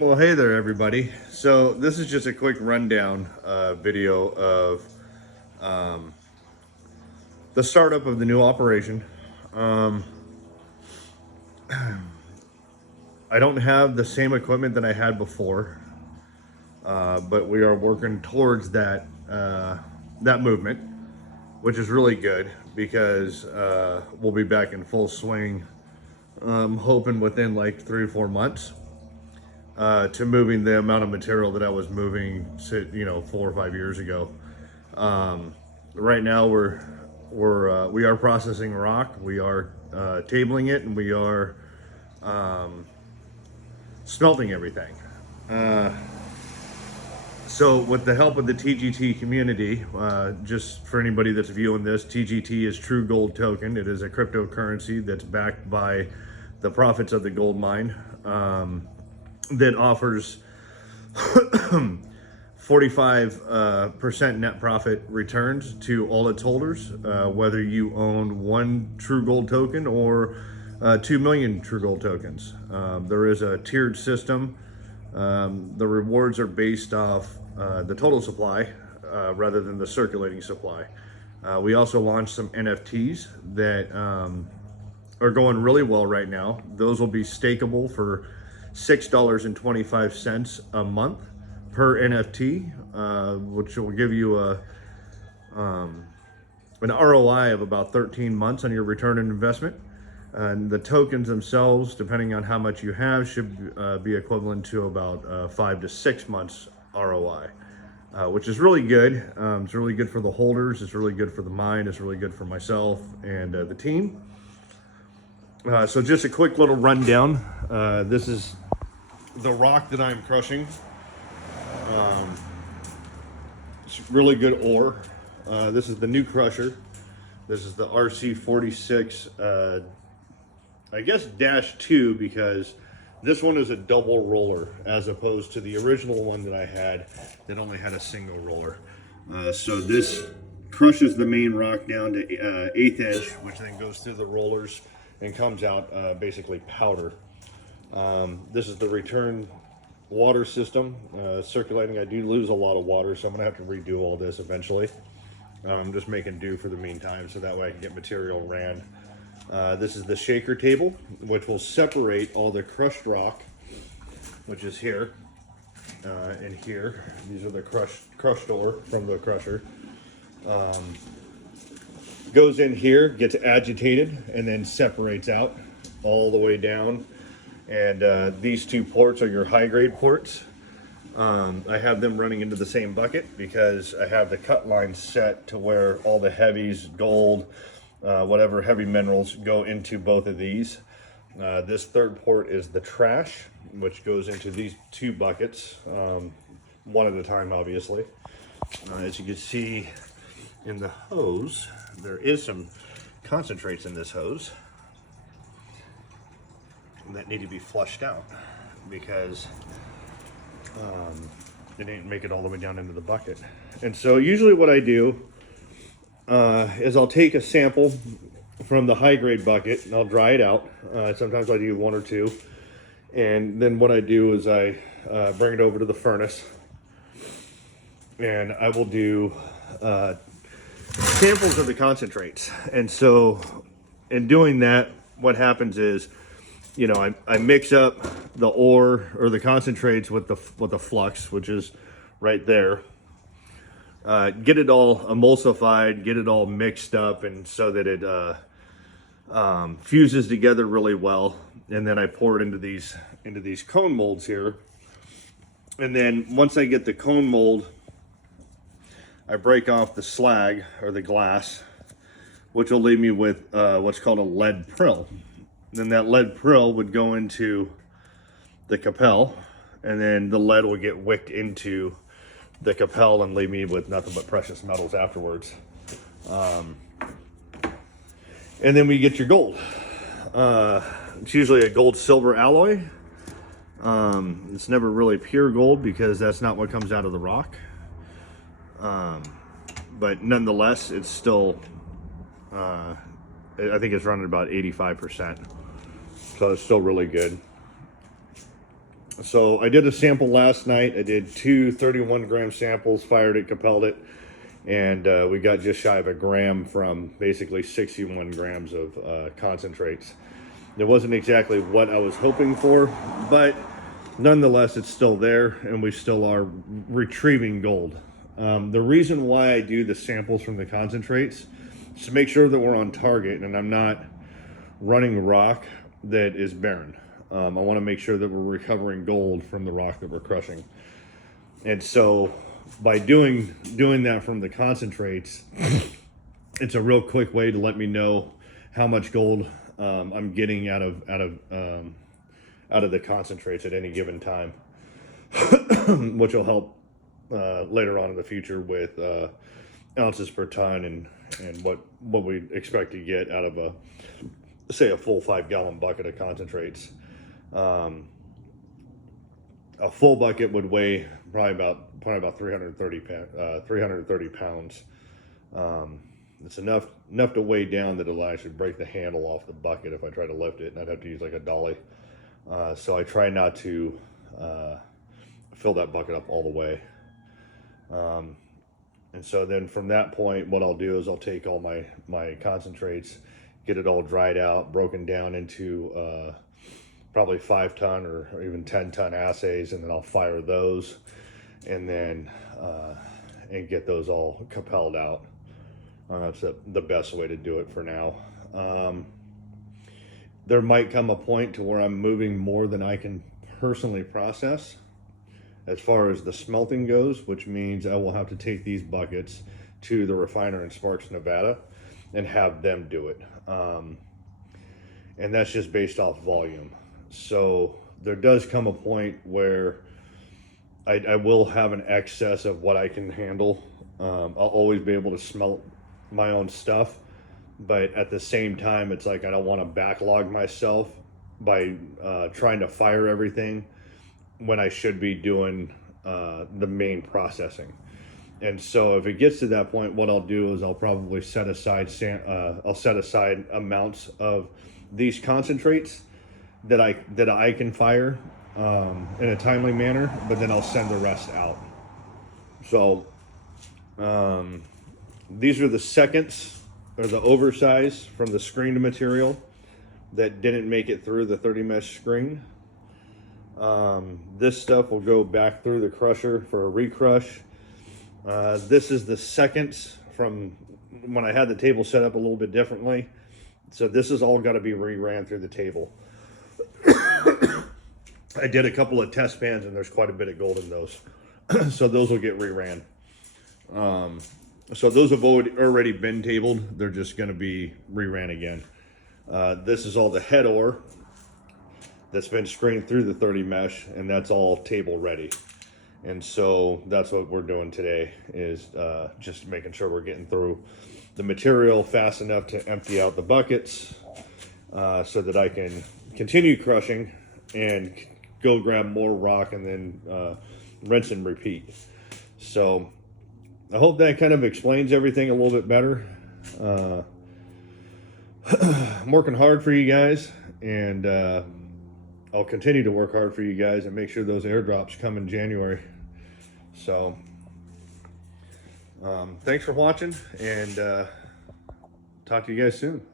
Well, hey there, everybody. So this is just a quick rundown video of the startup of the new operation. I don't have the same equipment that I had before, but we are working towards that movement, which is really good because we'll be back in full swing. I'm hoping within like 3 or 4 months. To moving the amount of material that I was moving, 4 or 5 years ago. Right now, we are processing rock, we are tabling it, and we are smelting everything. So, with the help of the TGT community, just for anybody that's viewing this, TGT is True Gold Token. It is a cryptocurrency that's backed by the profits of the gold mine. That offers 45% net profit returns to all its holders, whether you own 1 True Gold token or 2 million True Gold tokens. There is a tiered system. The rewards are based off the total supply rather than the circulating supply. We also launched some NFTs that are going really well right now. Those will be stakeable for $6.25 a month per NFT, which will give you an ROI of about 13 months on your return on investment. And the tokens themselves, depending on how much you have, should be equivalent to about 5 to 6 months ROI, which is really good. It's really good for the holders. It's really good for the mine. It's really good for myself and the team. So just a quick little rundown. This is the rock that I'm crushing. It's really good ore. This is the new crusher. This is the RC46, I guess -2, because this one is a double roller as opposed to the original one that I had that only had a single roller. So this crushes the main rock down to 1/8 inch, which then goes through the rollers and comes out basically powder. This is the return water system circulating. I do lose a lot of water, so I'm gonna have to redo all this eventually. I'm just making do for the meantime, so that way I can get material ran. This is the shaker table, which will separate all the crushed rock, which is here and here. These are the crushed ore from the crusher. Goes in here, gets agitated, and then separates out all the way down. And these 2 ports are your high grade ports. I have them running into the same bucket because I have the cut line set to where all the heavies, gold, whatever heavy minerals go into both of these. This 3rd port is the trash, which goes into these 2 buckets, one at a time, obviously. As you can see in the hose, there is some concentrates in this hose that need to be flushed out because they didn't make it all the way down into the bucket. And so usually what I do is I'll take a sample from the high grade bucket and I'll dry it out. Sometimes I do 1 or 2. And then what I do is I bring it over to the furnace and I will do samples of the concentrates. And so in doing that, what happens is, I mix up the ore or the concentrates with the flux, which is right there. Get it all emulsified, get it all mixed up, and so that it fuses together really well. And then I pour it into these cone molds here. And then once I get the cone mold, I break off the slag or the glass, which will leave me with what's called a lead prill. Then that lead prill would go into the Capel, and then the lead will get wicked into the Capel and leave me with nothing but precious metals afterwards. And then we get your gold. It's usually a gold silver alloy. It's never really pure gold because that's not what comes out of the rock. But nonetheless, it's still, I think it's running about 85%. So it's still really good. So I did a sample last night. I did two 31-gram samples, fired it, compelled it, and we got just shy of a gram from basically 61 grams of concentrates. It wasn't exactly what I was hoping for, but nonetheless, it's still there, and we still are retrieving gold. The reason why I do the samples from the concentrates is to make sure that we're on target and I'm not running rock that is barren. I want to make sure that we're recovering gold from the rock that we're crushing. And so by doing that from the concentrates, it's a real quick way to let me know how much gold I'm getting out of the concentrates at any given time, which will help later on in the future with ounces per ton and what we expect to get out of say a full 5-gallon bucket of concentrates. A full bucket would weigh probably about 330 pounds. It's enough to weigh down that it'll actually break the handle off the bucket if I try to lift it, and I'd have to use like a dolly. So I try not to fill that bucket up all the way. And so then from that point, what I'll do is I'll take all my concentrates, get it all dried out, broken down into probably 5-ton or even 10-ton assays, and then I'll fire those and then and get those all compelled out. That's the best way to do it for now. There might come a point to where I'm moving more than I can personally process as far as the smelting goes, which means I will have to take these buckets to the refiner in Sparks, Nevada, and have them do it. And that's just based off volume. So there does come a point where I will have an excess of what I can handle. I'll always be able to smelt my own stuff, but at the same time, it's like I don't want to backlog myself by trying to fire everything when I should be doing the main processing. And so if it gets to that point, what I'll do is I'll probably set aside amounts of these concentrates that I can fire in a timely manner, but then I'll send the rest out. So these are the seconds, or the oversize from the screened material that didn't make it through the 30 mesh screen. This stuff will go back through the crusher for a recrush. This is the seconds from when I had the table set up a little bit differently. So this is all got to be re-ran through the table. I did a couple of test pans and there's quite a bit of gold in those. So those will get re-ran. So those have already been tabled. They're just going to be re-ran again. This is all the head ore that's been screened through the 30 mesh, and that's all table ready. And so that's what we're doing today, is just making sure we're getting through the material fast enough to empty out the buckets so that I can continue crushing and go grab more rock and then rinse and repeat. So I hope that kind of explains everything a little bit better. I'm working hard for you guys, and I'll continue to work hard for you guys and make sure those airdrops come in January. So thanks for watching, and talk to you guys soon.